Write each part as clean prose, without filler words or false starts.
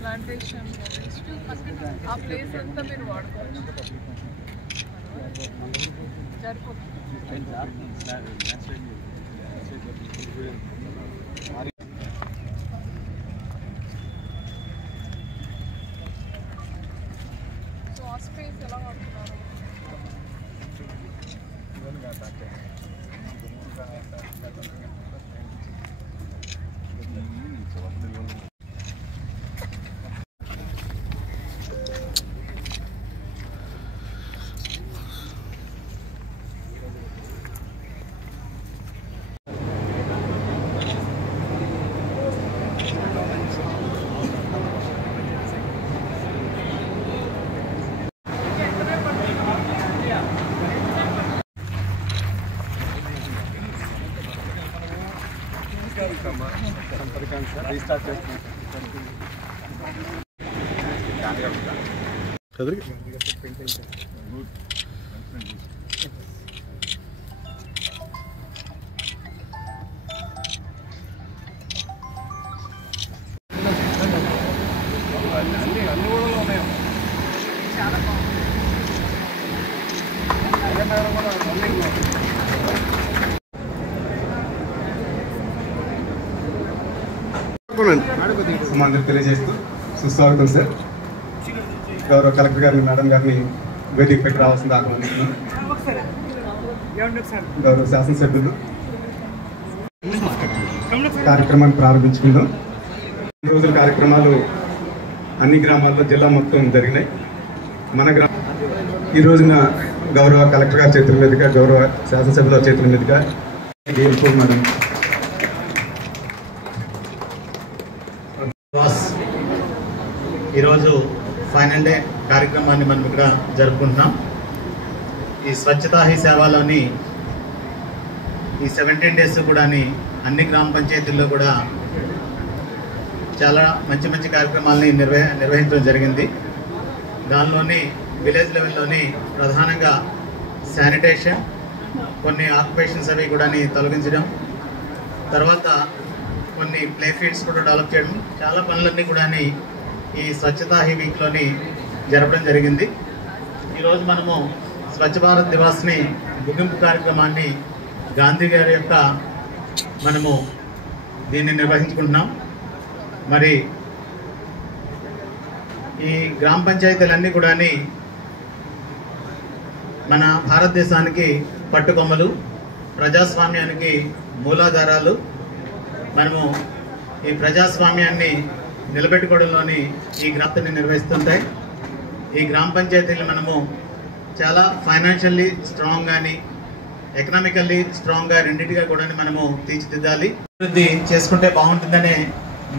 Plantation ఆ place అంతా మీరు వాడుకోవచ్చు. సో ఆ స్పేస్ ఎలా వాడుతున్నారు? చాలా అందరూ తెలియజేస్తూ సుస్వాగతం సార్. గౌరవ కలెక్టర్ గారిని, మేడం గారిని వేదిక పెట్టి రావాల్సింది ఆహ్వానిస్తున్నాం. గౌరవ శాసనసభ్యులు కార్యక్రమాన్ని ప్రారంభించుకుందాం. ఈ రోజుల కార్యక్రమాలు అన్ని గ్రామాల్లో జిల్లా మొత్తం జరిగినాయి. మన ఈ రోజున గౌరవ కలెక్టర్ గారి చేతుల మీదుగా, గౌరవ శాసనసభ్యుల చేతుల మీదుగా మేడం ఈరోజు ఫైనల్ డే కార్యక్రమాన్ని మనం ఇక్కడ జరుపుకుంటున్నాం. ఈ స్వచ్ఛతా హీ సేవలోని ఈ 17 days కూడా అన్ని గ్రామ పంచాయతీల్లో కూడా చాలా మంచి మంచి కార్యక్రమాలని నిర్వహించడం జరిగింది. దానిలోని విలేజ్ లెవెల్లోని ప్రధానంగా శానిటేషన్, కొన్ని ఆక్యుపేషన్స్ అవి కూడా తొలగించడం, తర్వాత కొన్ని ప్లే ఫీల్డ్స్ కూడా డెవలప్ చేయడం, చాలా పనులన్నీ కూడా ఈ స్వచ్ఛతా హీ వీక్లోని జరపడం జరిగింది. ఈరోజు మనము స్వచ్ఛ భారత్ దివాస్ని ముగింపు కార్యక్రమాన్ని గాంధీ గారి యొక్క మనము దీన్ని నిర్వహించుకుంటున్నాం. మరి ఈ గ్రామ పంచాయతీలన్నీ కూడా మన భారతదేశానికి పట్టుకొమ్మలు, ప్రజాస్వామ్యానికి మూలాధారాలు. మనము ఈ ప్రజాస్వామ్యాన్ని నిలబెట్టుకోవడంలోని ఈ గ్రామాన్ని నిర్వహిస్తుంటాయి. ఈ గ్రామ పంచాయతీలు మనము చాలా ఫైనాన్షియల్లీ స్ట్రాంగ్ కానీ ఎకనామికల్లీ స్ట్రాంగ్గా రెండింటిగా కూడా మనము తీర్చిదిద్దాలి. అభివృద్ధి చేసుకుంటే బాగుంటుందనే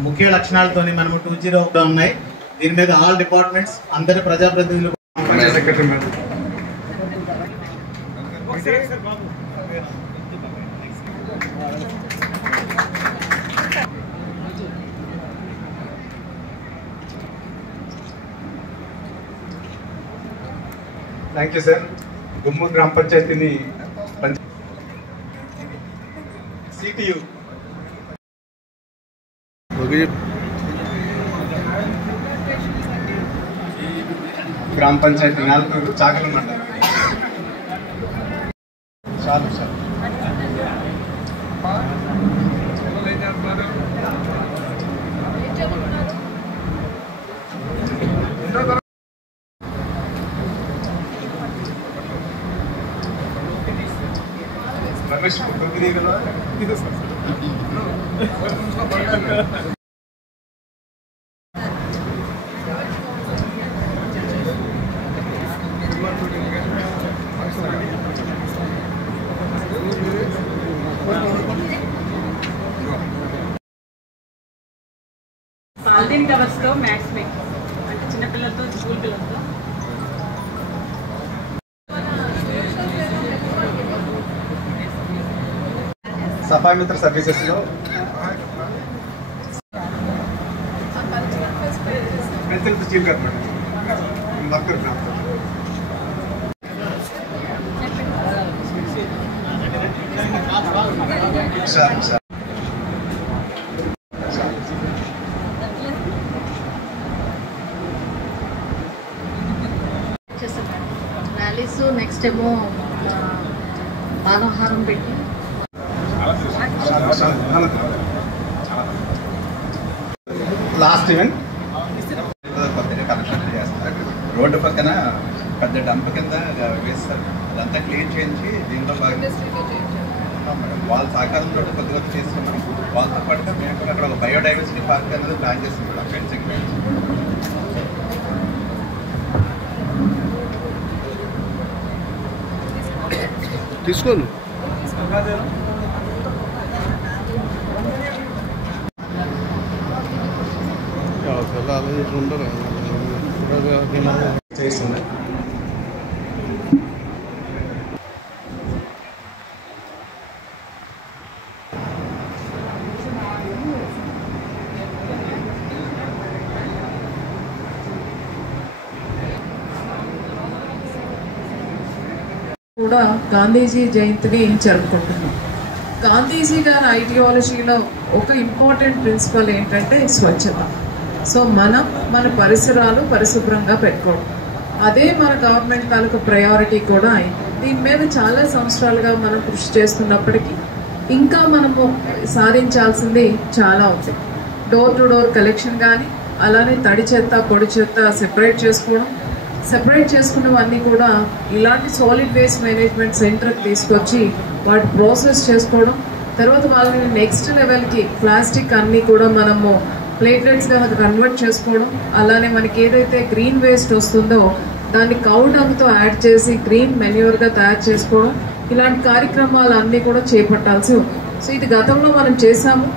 ముఖ్య లక్షణాలతోని మనము 2.0 ఉన్నాయి. దీని మీద ఆల్ డిపార్ట్మెంట్స్, అందరి ప్రజాప్రతినిధులు, థ్యాంక్ యూ సార్. గుమ్మూరు గ్రామ పంచాయతీని సిటియు గ్రామ పంచాయతీ నాలుగు చాకల మండలం. చాలు సార్. రమేష్ కదా పాలిథిన్ కవర్స్తో మ్యాథ్స్ మేక్ అంటే చిన్నపిల్లలతో, స్కూల్ పిల్లలతో. సఫాయి మిత్ర సర్వీసెస్లో ప్రిన్సిపల్ చీఫ్ గారు వర్కర్ సార్ ఫస్ట్ ఏమో మానవహారం పెట్టి లాస్ట్ ఈవెంట్ కొత్తగా కలెక్షన్ చేస్తారు. రోడ్డు పక్కన పెద్ద డంప్ కింద వేస్తారు. అదంతా క్లీన్ చేయించి దీంట్లో వాళ్ళ సహకారంతో కొద్ది కొద్ది చేస్తున్నాం. వాళ్ళతో పాటుగా మేము కూడా అక్కడ ఒక బయోడైవర్సిటీ పార్క్ అనేది ప్లాన్ చేస్తున్నాం. ఫెన్సింగ్ తీసుకోండి. ఉండరు చేస్తున్నాయి. కూడా గాంధీజీ జయంతిని జరుపుకుంటున్నాం. గాంధీజీ గారి ఐడియాలజీలో ఒక ఇంపార్టెంట్ ప్రిన్సిపల్ ఏంటంటే స్వచ్ఛత. సో మన పరిసరాలు పరిశుభ్రంగా పెట్టుకోవడం, అదే మన గవర్నమెంట్ తాలూకు ప్రయారిటీ కూడా అయింది. దీని మీద చాలా సంవత్సరాలుగా మనం కృషి చేస్తున్నప్పటికీ ఇంకా మనము సాధించాల్సింది చాలా ఉంది. డోర్ టు డోర్ కలెక్షన్ కానీ, అలానే తడి చెత్త పొడి చెత్త సెపరేట్ చేసుకున్నవన్నీ కూడా ఇలాంటి సాలిడ్ వేస్ట్ మేనేజ్మెంట్ సెంటర్కి తీసుకొచ్చి వాటి ప్రాసెస్ చేసుకోవడం, తర్వాత వాళ్ళని నెక్స్ట్ లెవెల్కి ప్లాస్టిక్ అన్నీ కూడా మనము ప్లేట్లెట్స్గా కన్వర్ట్ చేసుకోవడం, అలానే మనకి ఏదైతే గ్రీన్ వేస్ట్ వస్తుందో దాన్ని కౌ డంగ్తో యాడ్ చేసి గ్రీన్ మెన్యూర్గా తయారు చేసుకోవడం, ఇలాంటి కార్యక్రమాలు అన్నీ కూడా చేపట్టాల్సి ఉంది. సో ఇది గతంలో మనం చేసాము,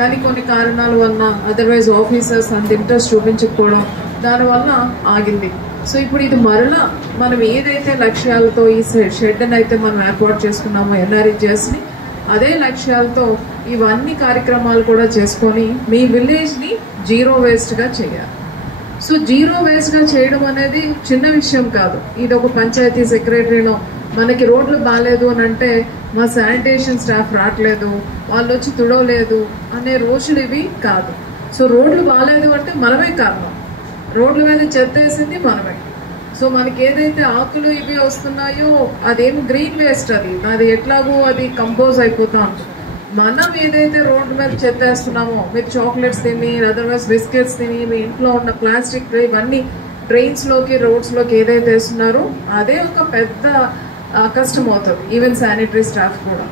కానీ కొన్ని కారణాల వల్ల అదర్వైజ్ ఆఫీసర్స్ అంత ఇంట్రెస్ట్ చూపించకపోవడం దానివల్ల ఆగింది. సో ఇప్పుడు ఇది మరలా మనం ఏదైతే లక్ష్యాలతో ఈ షెడ్ని అయితే మనం ఏర్పాటు చేసుకున్నామో ఎన్ఆర్ఈజెస్ని, అదే లక్ష్యాలతో ఇవన్నీ కార్యక్రమాలు కూడా చేసుకొని మీ విలేజ్ని జీరో వేస్ట్గా చేయాలి. సో జీరో వేస్ట్గా చేయడం అనేది చిన్న విషయం కాదు. ఇది ఒక పంచాయతీ సెక్రటరీలో మనకి రోడ్లు బాగాలేదు అని అంటే మా శానిటేషన్ స్టాఫ్ రావట్లేదు, వాళ్ళు వచ్చి తుడవలేదు అనే రోజులు ఇవి కాదు. సో రోడ్లు బాగాలేదు అంటే మనమే కారణం, రోడ్ల మీద చెత్త వేసింది మనమే. సో మనకి ఏదైతే ఆకులు ఇవి వస్తున్నాయో అదేమి గ్రీన్ వేస్ట్, అది ఎట్లాగో అది కంపోజ్ అయిపోతా ఉంటుంది. మనం ఏదైతే రోడ్డు మీద చెత్త వేస్తున్నామో, మీరు చాక్లెట్స్ తిని అదర్వైజ్ బిస్కెట్స్ తిని మీ ఇంట్లో ఉన్న ప్లాస్టిక్ ఇవన్నీ డ్రైన్స్లోకి రోడ్స్లోకి ఏదైతే వేస్తున్నారో అదే ఒక పెద్ద కష్టం అవుతుంది, ఈవెన్ శానిటరీ స్టాఫ్ కూడా.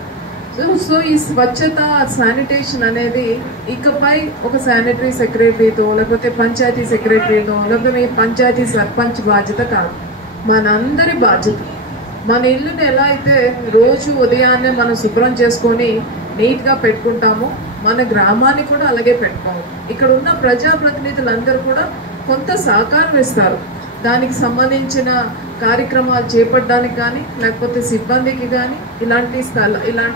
సో ఈ స్వచ్ఛత శానిటేషన్ అనేది ఇకపై ఒక శానిటరీ సెక్రటరీతో లేకపోతే పంచాయతీ సెక్రటరీతో లేకపోతే మీ పంచాయతీ సర్పంచ్ బాధ్యత కాదు, మనందరి బాధ్యత. మన ఇల్లుని ఎలా అయితే రోజు ఉదయాన్నే మనం శుభ్రం చేసుకొని నీట్గా పెట్టుకుంటామో మన గ్రామాన్ని కూడా అలాగే పెట్టుకోవాలి. ఇక్కడ ఉన్న ప్రజాప్రతినిధులందరూ కూడా కొంత సహకారం ఇస్తారు, దానికి సంబంధించిన కార్యక్రమాలు చేపట్టడానికి కానీ లేకపోతే సిబ్బందికి కానీ ఇలాంటి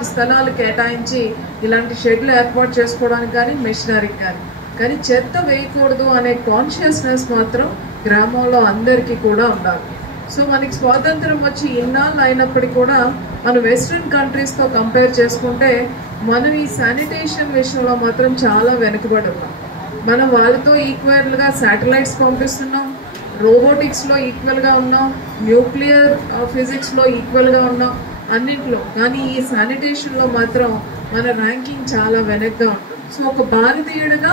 స్థలాలు కేటాయించి ఇలాంటి షెడ్లు ఏర్పాటు చేసుకోవడానికి కానీ మెషినరీకి కానీ చెత్త వేయకూడదు అనే కాన్షియస్నెస్ మాత్రం గ్రామంలో అందరికీ కూడా ఉండాలి. సో మనకి స్వాతంత్రం వచ్చి ఇన్నాళ్ళు అయినప్పటికీ కూడా మనం వెస్ట్రన్ కంట్రీస్తో కంపేర్ చేసుకుంటే మనం ఈ శానిటేషన్ విషయంలో మాత్రం చాలా వెనుకబడి ఉన్నాం. మనం వాళ్ళతో ఈక్వల్గా శాటిలైట్స్ పంపిస్తున్నాం, రోబోటిక్స్లో ఈక్వల్గా ఉన్నాం, న్యూక్లియర్ ఫిజిక్స్లో ఈక్వల్గా ఉన్నాం అన్నింటిలో, కానీ ఈ శానిటేషన్లో మాత్రం మన ర్యాంకింగ్ చాలా వెనక్గా ఉంటుంది. సో ఒక భారతీయుడిగా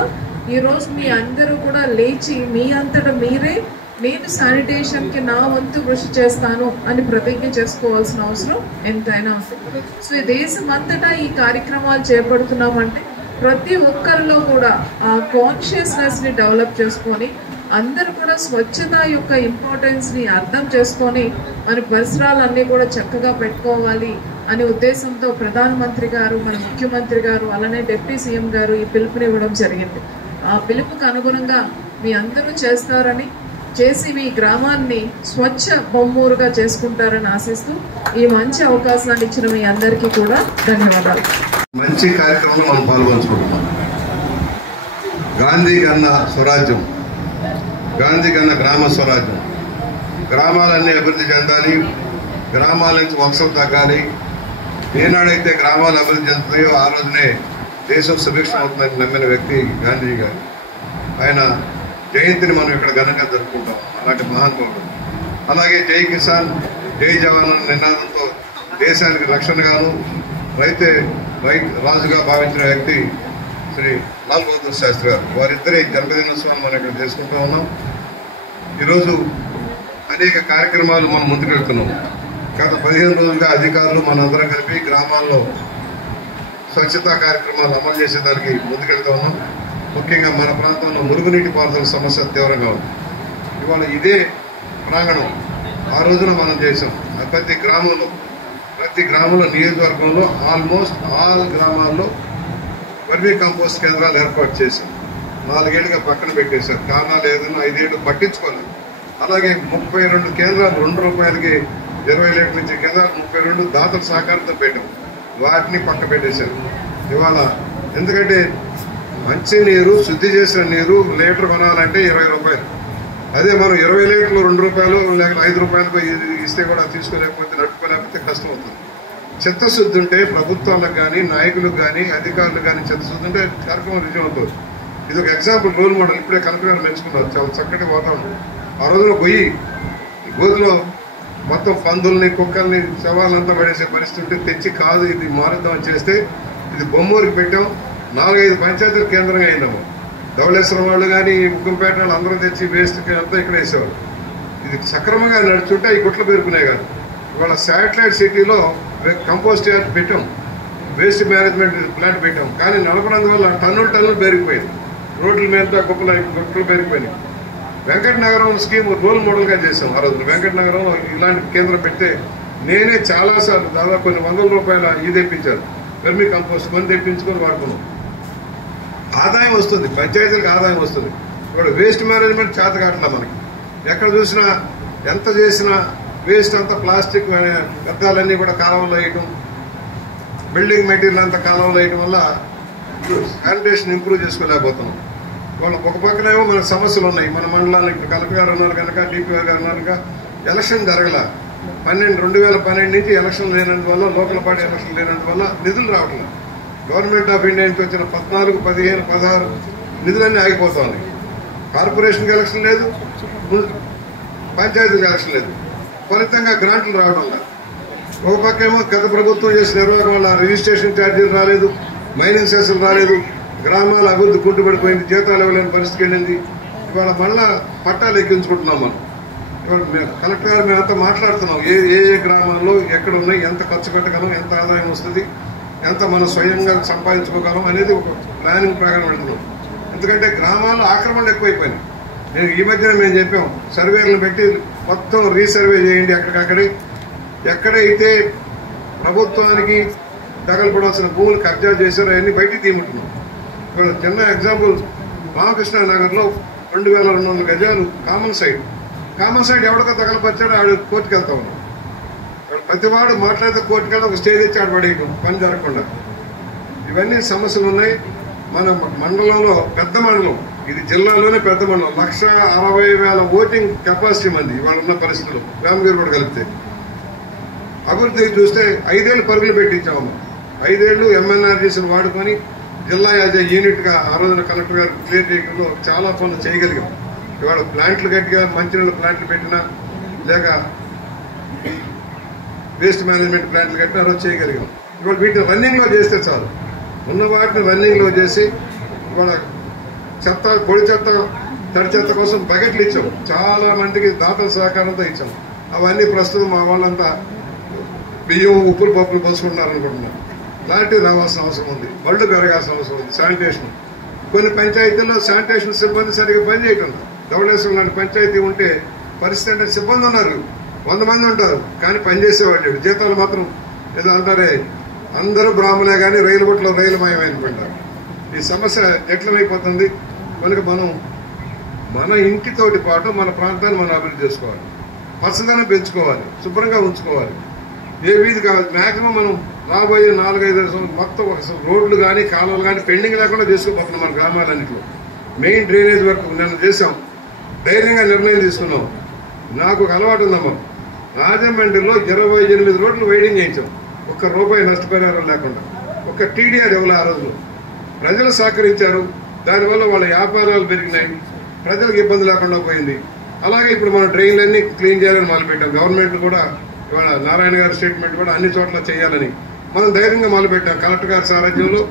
ఈరోజు మీ అందరూ కూడా లేచి మీ అంతటా మీరే నేను శానిటేషన్కి నా వంతు కృషి చేస్తాను అని ప్రతిజ్ఞ చేసుకోవాల్సిన అవసరం ఎంతైనా ఉంది. సో ఈ దేశం అంతటా ఈ కార్యక్రమాలు చేపడుతున్నామంటే ప్రతి ఒక్కరిలో కూడా ఆ కాన్షియస్నెస్ని డెవలప్ చేసుకొని అందరూ కూడా స్వచ్ఛత యొక్క ఇంపార్టెన్స్ని అర్థం చేసుకొని మన పరిసరాలన్నీ కూడా చక్కగా పెట్టుకోవాలి అనే ఉద్దేశంతో ప్రధానమంత్రి గారు, మన ముఖ్యమంత్రి గారు, అలానే డిప్యూటీ సీఎం గారు ఈ పిలుపునివ్వడం జరిగింది. ఆ పిలుపుకు అనుగుణంగా మీ అందరూ చేస్తారని, చేసి మీ గ్రామాన్ని స్వచ్ఛ బొమ్మూరుగా చేసుకుంటారని ఆశిస్తూ ఈ మంచి అవకాశాన్ని ఇచ్చిన మీ అందరికీ కూడా ధన్యవాదాలు. మంచి కార్యక్రమంలో మనం పాల్గొంచుకుంటున్నాం. గాంధీ కన్నా స్వరాజ్యం, గాంధీ కన్నా గ్రామ స్వరాజ్యం, గ్రామాలన్నీ అభివృద్ధి చెందాలి, గ్రామాల నుంచి వంశం తగ్గాలి. ఏనాడైతే గ్రామాలు అభివృద్ధి చెందుతాయో ఆ రోజునే దేశం సుభిక్షం అవుతుందని నమ్మిన వ్యక్తి గాంధీ గారు. ఆయన జయంతిని మనం ఇక్కడ ఘనంగా జరుపుకుంటాం, అలాంటి మహానుభావుడు. అలాగే జై కిసాన్ జై జవాన్ అనే నినాదంతో దేశానికి రక్షణగాను రైతే రాజుగా భావించిన వ్యక్తి శ్రీ లాల్ బహదూర్ శాస్త్రి గారు. వారిద్దరి జన్మదినోత్సవాన్ని మనం ఇక్కడ చేసుకుంటూ ఉన్నాం. ఈరోజు అనేక కార్యక్రమాలు మనం ముందుకెళ్తున్నాం. గత 15 రోజులుగా అధికారులు మనందరం కలిపి గ్రామాల్లో స్వచ్ఛతా కార్యక్రమాలు అమలు చేసేదానికి ముందుకెళ్తూ ఉన్నాం. ముఖ్యంగా మన ప్రాంతంలో మురుగునీటి పారుదల సమస్య తీవ్రంగా ఉంది. ఇవాళ ఇదే ప్రాంగణం ఆ రోజున మనం చేసాం. ప్రతి గ్రామంలో నియోజకవర్గంలో ఆల్మోస్ట్ ఆల్ గ్రామాల్లో వర్మీ కంపోస్ట్ కేంద్రాలు ఏర్పాటు చేశాం. 4 ఏళ్ళుగా పక్కన పెట్టేశారు. కారణాలు ఏదైనా 5 ఏళ్ళు పట్టించుకోలేదు. అలాగే 32 కేంద్రాలు ₹2కి 20 లీటర్ల నుంచి కేంద్రాలు 32 దాతల సహకారంతో పెట్టాం. వాటిని పక్క పెట్టేశారు ఇవాళ. ఎందుకంటే మంచి నీరు, శుద్ధి చేసిన నీరు లీటర్ కొనాలంటే ₹20. అదే మనం 20 లీటర్లు ₹2 లేక ₹5 ఇస్తే కూడా తీసుకోలేకపోతే, నడుపుకోలేకపోతే కష్టం అవుతుంది. చిత్తశుద్ధి ఉంటే ప్రభుత్వాలకు కానీ, నాయకులకు కానీ, అధికారులకు కానీ చిత్తశుద్ధి ఉంటే కార్యక్రమం విజయం అవుతుంది. ఇది ఒక ఎగ్జాంపుల్, రోల్ మోడల్. ఇప్పుడే కలెక్టర్ గారు మెచ్చుకున్నారు. చాలా చక్కటి వాతావరణం. ఆ రోజున గోతిలో మొత్తం పందుల్ని, కుక్కల్ని, శవాలంతా పడేసే పరిస్థితి ఉంటే తెచ్చి కాదు ఇది మారుద్దామని చేస్తే ఇది బొమ్మూరికి పెట్టాం. 4-5 పంచాయతీల కేంద్రంగా అయినాము. ధవళేశ్వరం వాళ్ళు కానీ, ఉగ్గంపేట వాళ్ళు అందరూ తెచ్చి వేస్ట్ అంతా ఇక్కడ వేసేవాళ్ళు. ఇది సక్రమంగా నడుచుంటే ఈ గుట్లు పేరుకునే కాదు. ఇవాళ శాటిలైట్ సిటీలో కంపోస్ట్ యార్డ్ పెట్టాం, వేస్ట్ మేనేజ్మెంట్ ప్లాంట్ పెట్టాం. కానీ నడపడందువల్ల టన్నులు పెరిగిపోయింది. రోడ్ల మీద గుట్టలు పెరిగిపోయినాయి. వెంకటనగరం స్కీమ్ రోల్ మోడల్గా చేసాం. ఆ రోజు వెంకటనగరం ఇలాంటి కేంద్రం పెడితే నేనే చాలాసార్లు దాదాపు కొన్ని ₹100 ఇది తెప్పించాను. వెర్మీ కంపోస్ట్ కొని తెప్పించుకొని వాడుకున్నాం. ఆదాయం వస్తుంది, పంచాయతీలకు ఆదాయం వస్తుంది. ఇప్పుడు వేస్ట్ మేనేజ్మెంట్ చేత కావట్లా మనకి. ఎక్కడ చూసినా ఎంత చేసినా వేస్ట్ అంతా ప్లాస్టిక్ వ్యర్థాలన్నీ కూడా కాలువలో వేయటం, బిల్డింగ్ మెటీరియల్ అంతా కాలువలో వేయటం వల్ల శానిటేషన్ ఇంప్రూవ్ చేసుకోలేకపోతున్నాం. వాళ్ళ ఒక పక్కనేమో మనకు సమస్యలు ఉన్నాయి. మన మండలాన్ని ఇప్పుడు కలెక్టర్ గారు ఉన్నారు కనుక, డిపిఓ గారు ఉన్నారు కనుక ఎలక్షన్ జరగల. 2012 నుంచి ఎలక్షన్ లేనందువల్ల, లోకల్ పార్టీ ఎలక్షన్ లేనందువల్ల నిధులు రావట్లేదు. గవర్నమెంట్ ఆఫ్ ఇండియా నుంచి వచ్చిన 14, 15, 16 నిధులన్నీ ఆగిపోతుంది. కార్పొరేషన్కి ఎలక్షన్ లేదు, పంచాయతీకి ఎలక్షన్ లేదు. ఫలితంగా గ్రాంట్లు రావడం లేదు. ఒక పక్క ఏమో గత ప్రభుత్వం చేసిన నిర్వహణ వల్ల రిజిస్ట్రేషన్ ఛార్జీలు రాలేదు, మైనింగ్ సెస్సులు రాలేదు, గ్రామాల అభివృద్ధి కుంటుపడిపోయింది, జీతాలు ఇవ్వలేని పరిస్థితికి వెళ్ళింది. ఇవాళ మళ్ళా పట్టాలు ఎక్కించుకుంటున్నాం మనం. ఇవాళ కలెక్టర్ గారు మేమంతా మాట్లాడుతున్నాం. ఏ గ్రామాల్లో ఎక్కడ ఉన్నాయి, ఎంత ఖర్చు పెట్టగలం, ఎంత ఆదాయం వస్తుంది, ఎంత మనం స్వయంగా సంపాదించుకోగలం అనేది ఒక ప్లానింగ్ ప్రకారం వెళ్తున్నాం. ఎందుకంటే గ్రామాల్లో ఆక్రమణలు ఎక్కువైపోయినాయి. ఈ మధ్యన మేము చెప్పాం, సర్వేలను పెట్టి మొత్తం రీసర్వే చేయండి. ఎక్కడైతే ప్రభుత్వానికి తగలపడాల్సిన భూములు కబ్జా చేశారో అవన్నీ బయటికి తీయమంటున్నాం. ఇక్కడ చిన్న ఎగ్జాంపుల్, రామకృష్ణ నగర్లో 2200 గజాలు కామన్ సైడ్ ఎవరికో తగలపరిచాడో ఆడు కోర్టుకు వెళ్తా ఉన్నాం. ప్రతివాడు మాట్లాడితే కోర్టుకు వెళ్ళి ఒక స్టేజ్ ఇచ్చి ఆడ పడేయటం, పని జరగకుండా. ఇవన్నీ సమస్యలు ఉన్నాయి. మన మండలంలో పెద్ద మండలం, ఇది జిల్లాలోనే పెద్ద మండలం, 1,60,000 ఓటింగ్ కెపాసిటీ మంది ఇవాళ ఉన్న పరిస్థితులు. రామగిరి కూడా కలిపితే అభివృద్ధి చూస్తే 5 ఏళ్ళు పరుగులు పెట్టించాము. 5 ఏళ్ళు ఎంఎన్ఆర్జీసీని వాడుకొని జిల్లా యాజ్ యూనిట్గా ఆ రోజున కలెక్టర్ గారు క్లియర్ చేయడంలో చాలా పనులు చేయగలిగాం. ఇవాళ ప్లాంట్లు గట్టిగా మంచినీళ్ళ ప్లాంట్లు పెట్టినా, లేక వేస్ట్ మేనేజ్మెంట్ ప్లాంట్లు కట్టినా ఆ రోజు చేయగలిగాం. ఇవాళ వీటిని రన్నింగ్లో చేస్తే చాలు. ఉన్న వాటిని రన్నింగ్లో చేసి ఇవాళ చెత్త, పొడి చెత్త, తడి చెత్త కోసం బకెట్లు ఇచ్చాం. చాలా మందికి దాతల సహకారంతో ఇచ్చాం. అవన్నీ ప్రస్తుతం మా వాళ్ళంతా బియ్యం, ఉప్పులు, పప్పులు పోసుకుంటున్నారు అనుకుంటున్నాం. క్లారిటీ రావాల్సిన అవసరం ఉంది, బళ్ళు పెరగాల్సిన అవసరం ఉంది. శానిటేషన్, కొన్ని పంచాయతీల్లో శానిటేషన్ సిబ్బంది సరిగ్గా పనిచేయటం. ధవళేశ్వరం లాంటి పంచాయతీ ఉంటే పరిస్థితి అంటే సిబ్బంది ఉన్నారు, 100 మంది ఉంటారు, కానీ పనిచేసేవాళ్ళు జీతాలు మాత్రం ఏదో అంటారే, అందరూ బ్రాహ్మణే కానీ రైలు బొట్లో రైలు మాయమైపోయింటారు. ఈ సమస్య జటిలమైపోతుంది. కనుక మనం మన ఇంటితోటి పాటు మన ప్రాంతాన్ని మనం అభివృద్ధి చేసుకోవాలి, పచ్చదనం పెంచుకోవాలి, శుభ్రంగా ఉంచుకోవాలి. ఏ వీధి కావాలి, మ్యాక్సిమం మనం రాబోయే 4-5 సంవత్సరాలు మొత్తం రోడ్లు కానీ కాలువలు కానీ పెండింగ్ లేకుండా చేసుకోబోతున్నాం. మన గ్రామాలన్నింటిలో మెయిన్ డ్రైనేజ్ వర్క్ నిన్న చేసాం, ధైర్యంగా నిర్ణయం తీసుకున్నాం. నాకు ఒక అలవాటు ఉందమ్మా, రాజమండ్రిలో 28 రోడ్లు వైడింగ్ చేయించాం, ₹1 నష్టపరిహారం లేకుండా. ఒక టీడీఆర్ ఎవరు ఆ రోజులో ప్రజలు సహకరించారు. దానివల్ల వాళ్ళ వ్యాపారాలు పెరిగినాయి, ప్రజలకు ఇబ్బంది లేకుండా పోయింది. అలాగే ఇప్పుడు మనం డ్రైన్లన్నీ క్లీన్ చేయాలని మొదలుపెట్టాం. గవర్నమెంట్ కూడా ఇవాళ నారాయణ గారి స్టేట్మెంట్ కూడా అన్ని చోట్ల చేయాలని మనం ధైర్యంగా మొదలుపెట్టాం. కలెక్టర్ గారి సారథ్యంలో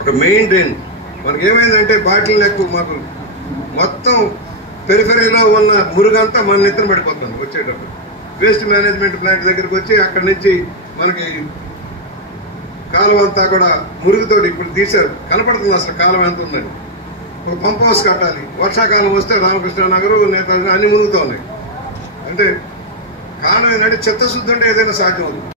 ఒక మెయిన్ డ్రైన్ మనకి ఏమైందంటే బాటిల్ లెక్క మాకు మొత్తం పెరిఫెరీలో ఉన్న మురుగంతా మన నెత్తిన పడిపోతుంది. వచ్చేటప్పుడు వేస్ట్ మేనేజ్మెంట్ ప్లాంట్ దగ్గరికి వచ్చి అక్కడి నుంచి మనకి కాలువ అంతా కూడా మురుగుతోటి ఇప్పుడు తీశారు, కనపడుతుంది అసలు కాలువ ఎంత ఉందని. ఒక పంప్ హౌస్ కట్టాలి, వర్షాకాలం వస్తే రామకృష్ణనగర్ నేతాజీ అన్ని మునుగుతూ ఉన్నాయి. అంటే కారణం ఏంటంటే చిత్తశుద్ధి ఉంటే ఏదైనా సాధ్యం అవుతుంది.